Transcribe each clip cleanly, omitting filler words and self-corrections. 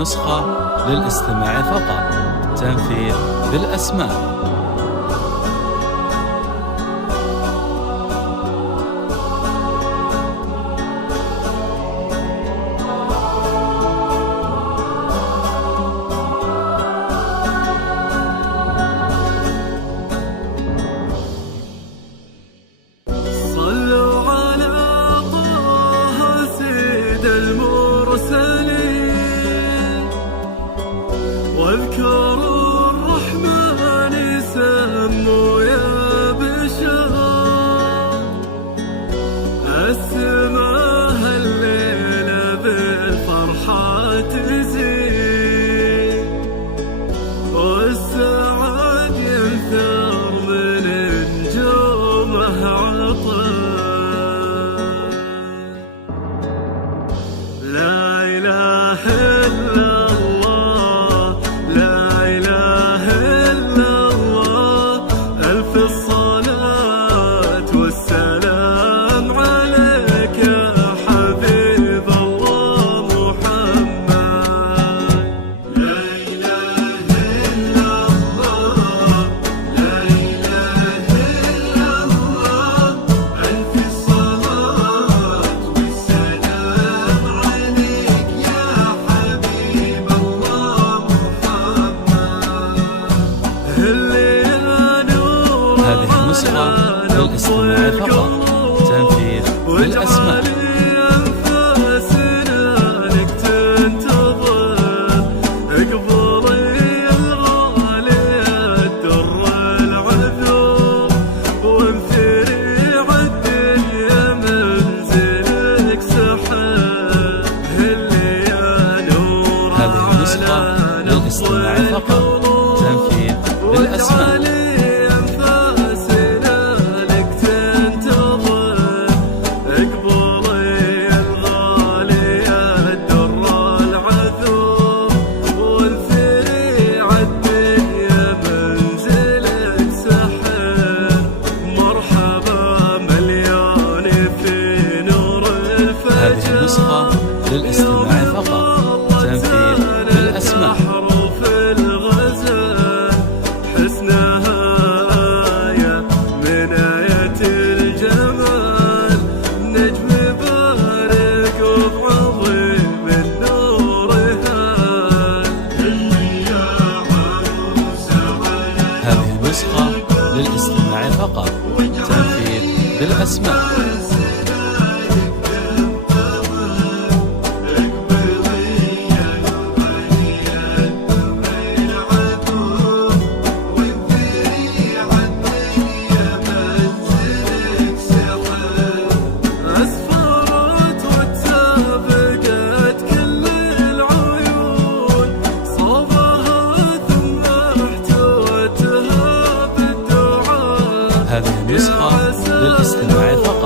نسخة للاستماع فقط. تنفيذ بالأسماء. واذكروا الرحمن سموا يا بشر السماء الليلة بالفرحة تزيد والسعد ينثر من نجومه عطر. لا إله إلا هذه النسخة للاستماع فقط. تنفيذ بالأسماء. هذه النسخة للاستماع فقط. تنفيذ بالأسماء. هذه النسخة للاستماع فقط. تنفيذ بالأسماء. حسنها آية من آيات الجمال نجم بارق وبعظيم النور هذه النسخة للاستماع فقط. تنفيذ بالأسماء. هذه النسخة للاستماع فقط.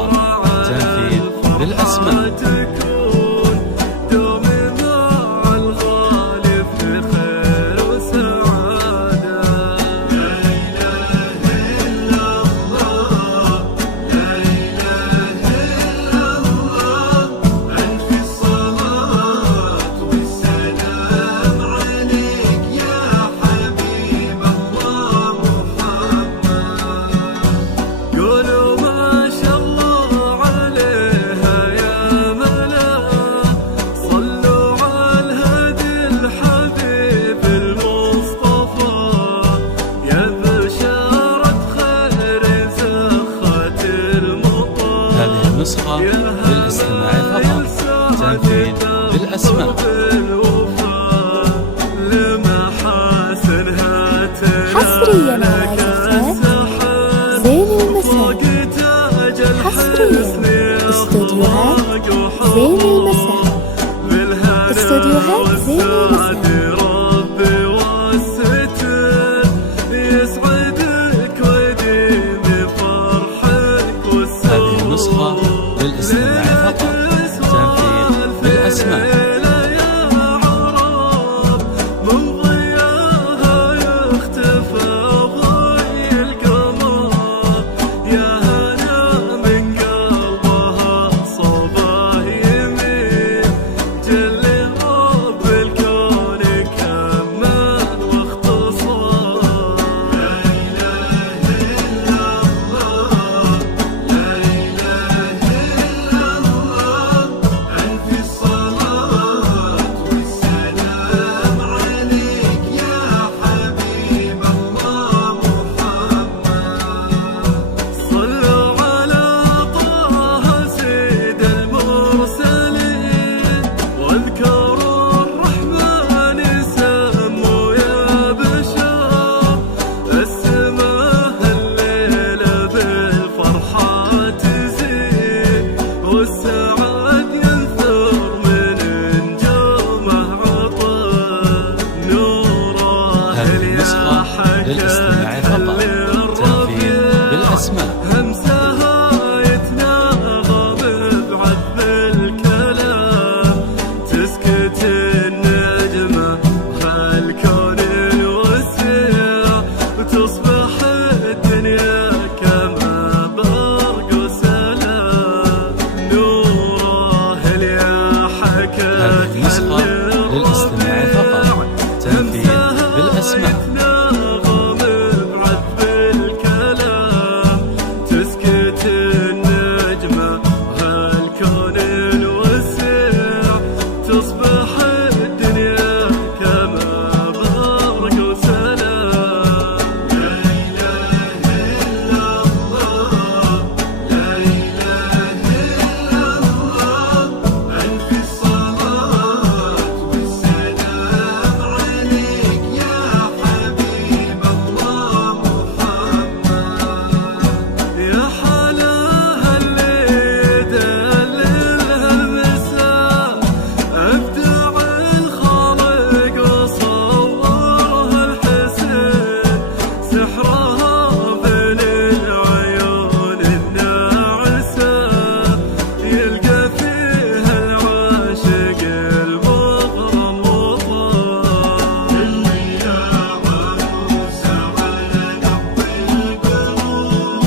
بالأسماء. نغم بعذب الكلام تسكت النجمة هالكون الوسع تصبح الدنيا كما برق وسلام. لا إله إلا الله لا إله إلا الله ألف الصلاة والسلام عليك يا حبيب الله محمد. يا حلاها اللي يدللها المساء أبدع الخالق وصورها الحسين سحرها بين العيون الناعسة يلقى فيها العاشق المغرم وطار. اللي يا عروس على نبض القلوب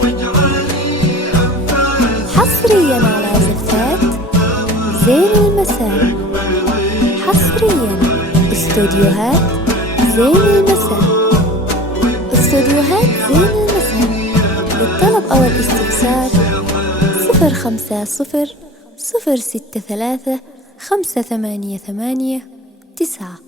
واجعلي أنفاس حصريا على زفات زين المساء. حصريا استوديوهات زين المساء. استوديوهات زين المساء للطلب أو الاستفسار 050 063 588 9.